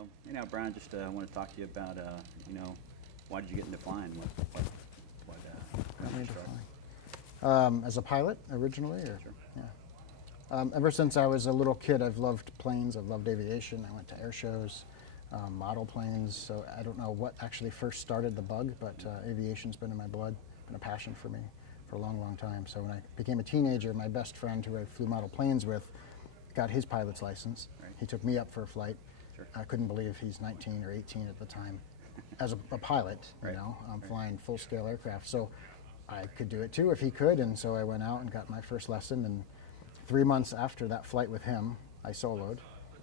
So, Brian, just want to talk to you about, why did you get into flying? What got me into flying? As a pilot originally, or Sure. yeah. Ever since I was a little kid, I've loved planes. I've loved aviation. I went to air shows, model planes. So I don't know what actually first started the bug, but aviation's been in my blood, been a passion for me for a long, long time. So when I became a teenager, my best friend who I flew model planes with got his pilot's license. Right. He took me up for a flight. Sure. I couldn't believe he's 19 or 18 at the time as a pilot, Right. I'm flying full-scale aircraft. So I could do it too if he could, and so I went out and got my first lesson, and 3 months after that flight with him, I soloed.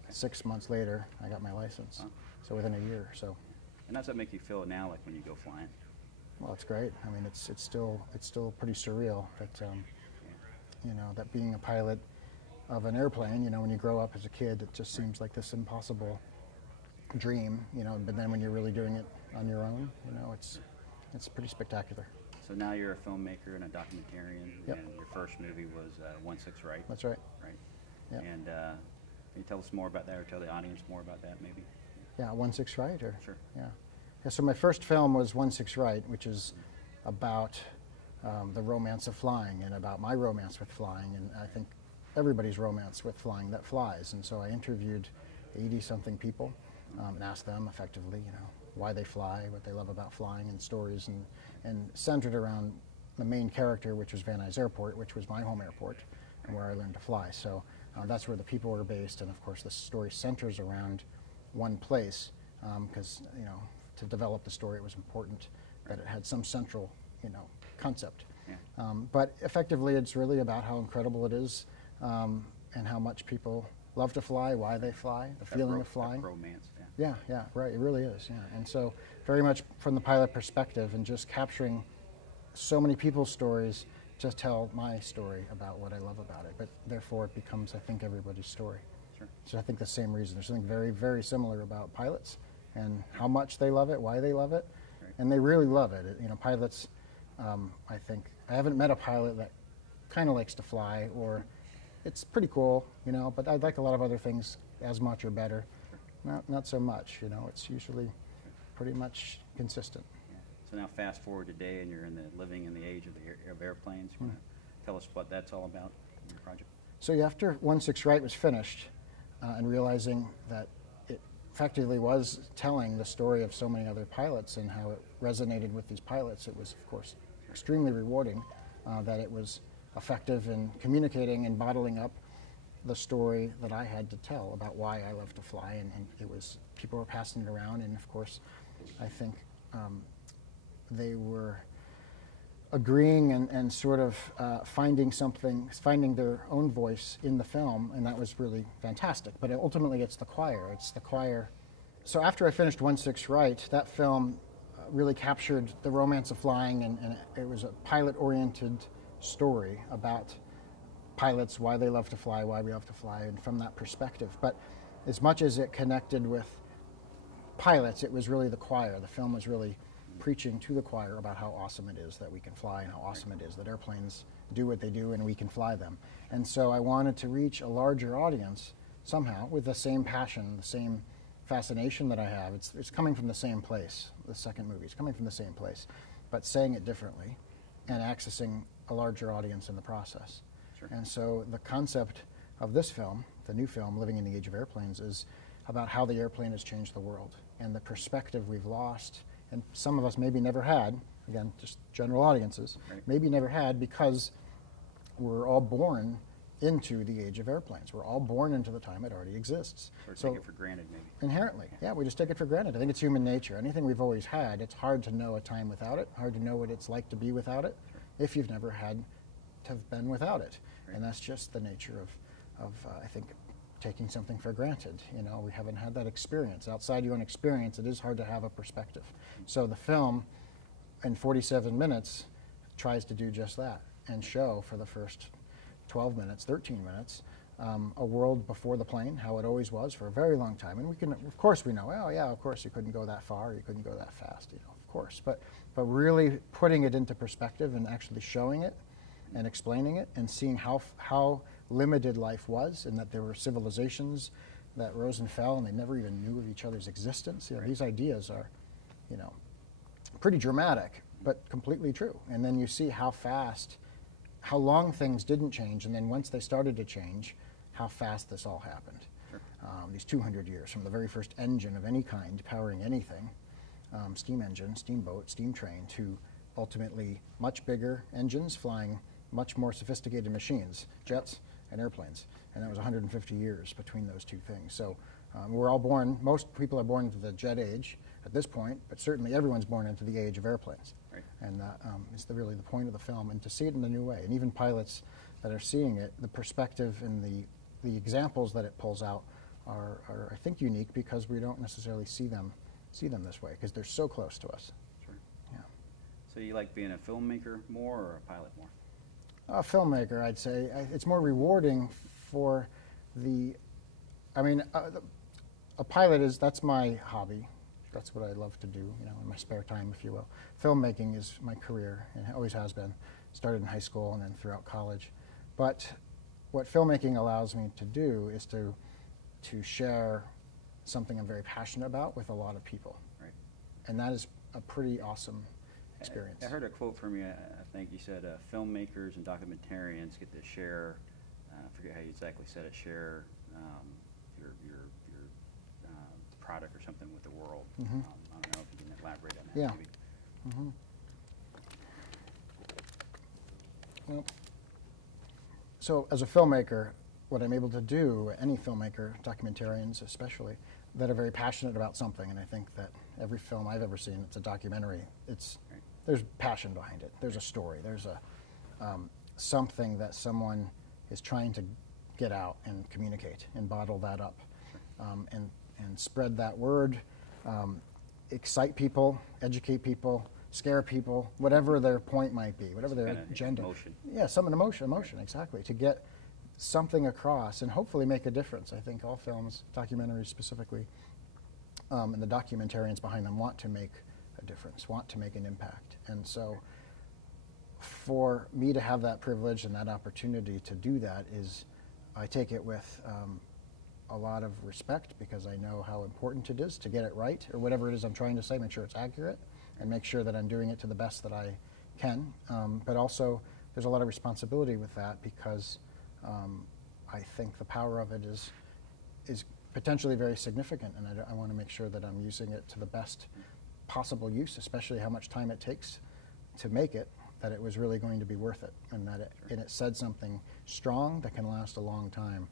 6 months later, I got my license. Huh. So within a year. So, And how's that make you feel now, like when you go flying? well, it's great. I mean, it's still pretty surreal that that being a pilot of an airplane, when you grow up as a kid, it just seems like this impossible dream, but then when you're really doing it on your own, it's pretty spectacular. So now you're a filmmaker and a documentarian, Yep. and your first movie was 1/6 Right? That's right. Right. Yep. And can you tell us more about that, or tell the audience more about that, maybe? Yeah, 1/6 Right, or Sure. yeah. So my first film was 1/6 Right, which is about the romance of flying and about my romance with flying, and I think everybody's romance with flying that flies. And so I interviewed 80-something people and asked them effectively, why they fly, what they love about flying, and stories, and centered around the main character, which was Van Nuys Airport, which was my home airport, and where I learned to fly. So that's where the people were based, and of course the story centers around one place, because to develop the story, it was important that it had some central concept. Yeah. But effectively, it's really about how incredible it is, and how much people love to fly, why they fly, the feeling of flying. That romance, yeah. Yeah, right. It really is. Yeah, and so very much from the pilot perspective, and just capturing so many people's stories, just tell my story about what I love about it. But therefore, it becomes, I think, everybody's story. Sure. So I think the same reason. There's something very, very similar about pilots and how much they love it, why they love it, Right. and they really love it. Pilots. I think I haven't met a pilot that kind of likes to fly, or it's pretty cool, but I'd like a lot of other things as much or better. Not so much, it's usually pretty much consistent. Yeah. So now fast forward today, and you're living in the age of airplanes. You want to tell us what that's all about in your project? So after 1/6 Right was finished, and realizing that it effectively was telling the story of so many other pilots and how it resonated with these pilots, it was, of course, extremely rewarding that it was effective in communicating and bottling up the story that I had to tell about why I love to fly, and it was, people were passing it around, and of course I think they were agreeing and sort of finding their own voice in the film, and that was really fantastic. But ultimately it's the choir. So after I finished 1/6 Right, that film really captured the romance of flying, and it was a pilot-oriented story about pilots, why they love to fly, why we love to fly, and from that perspective. But as much as it connected with pilots, it was really the choir. The film was really preaching to the choir about how awesome it is that we can fly, and how awesome it is that airplanes do what they do and we can fly them. And so I wanted to reach a larger audience somehow with the same passion, the same fascination that I have. It's coming from the same place. The second movie is coming from the same place, but saying it differently and accessing a larger audience in the process. Sure. And so the concept of this film, the new film, Living in the Age of Airplanes, is about how the airplane has changed the world and the perspective we've lost, and some of us maybe never had, again, just general audiences, Right. maybe never had, because we're all born into the age of airplanes. We're all born into the time it already exists. Or take it for granted, maybe. Inherently, yeah, we just take it for granted. I think it's human nature. Anything we've always had, it's hard to know a time without it, hard to know what it's like to be without it, if you've never had to have been without it. Right. And that's just the nature of I think, taking something for granted. We haven't had that experience. Outside your own experience, it is hard to have a perspective. So the film, in 47 minutes, tries to do just that and show for the first 12 minutes, 13 minutes, a world before the plane, how it always was for a very long time. And we can, of course we know, oh yeah, of course you couldn't go that far, you couldn't go that fast, of course. But really putting it into perspective and actually showing it and explaining it and seeing how limited life was, and that there were civilizations that rose and fell, and they never even knew of each other's existence. You know, these ideas are, you know, pretty dramatic, but completely true. And then you see how fast, how long things didn't change, and then once they started to change, how fast this all happened. Sure. These 200 years, from the very first engine of any kind powering anything, steam engine, steamboat, steam train, to ultimately much bigger engines flying much more sophisticated machines, jets and airplanes. And that was 150 years between those two things. So we're all born, most people are born into the jet age at this point, but certainly everyone's born into the age of airplanes. Right. And that is really the point of the film, and to see it in a new way. And even pilots that are seeing it, the perspective and the examples that it pulls out are I think, unique, because we don't necessarily see them this way, because they're so close to us. Sure. Yeah. So you like being a filmmaker more or a pilot more? A filmmaker, I'd say. It's more rewarding for I mean, a pilot that's my hobby. That's what I love to do, you know, in my spare time, if you will. Filmmaking is my career, and it always has been. Started in high school and then throughout college. But what filmmaking allows me to do is to share something I'm very passionate about with a lot of people. Right. And that is a pretty awesome experience. I heard a quote from you, I think you said, filmmakers and documentarians get to share, I forget how you exactly said it, share your product or something with the world. Mm-hmm. I don't know if you can elaborate on that. Yeah. Maybe. Mm-hmm. Well, so as a filmmaker, what I'm able to do, any filmmaker, documentarians especially, that are very passionate about something, and I think that every film I've ever seen, it's a documentary, there's passion behind it. There's a story. There's something that someone is trying to get out and communicate and bottle that up, and spread that word, excite people, educate people, scare people, whatever their point might be, whatever their agenda. Emotion. Yeah, emotion, exactly, to get something across and hopefully make a difference. I think all films, documentaries specifically, and the documentarians behind them want to make a difference, want to make an impact. And so for me to have that privilege and that opportunity to do that I take it with a lot of respect, because I know how important it is to get it right, or whatever it is I'm trying to say, make sure it's accurate, and make sure that I'm doing it to the best that I can. But also, there's a lot of responsibility with that, because I think the power of it is potentially very significant, and I want to make sure that I'm using it to the best possible use, especially how much time it takes to make it, that it was really going to be worth it, and that it said something strong that can last a long time.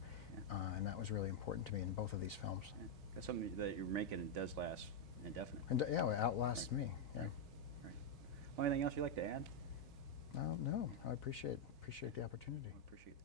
And that was really important to me in both of these films. Yeah. That's something that you're making, and does last indefinitely. And yeah, it outlasts me. Yeah. Right. Well, anything else you'd like to add? No, I appreciate the opportunity. I appreciate it.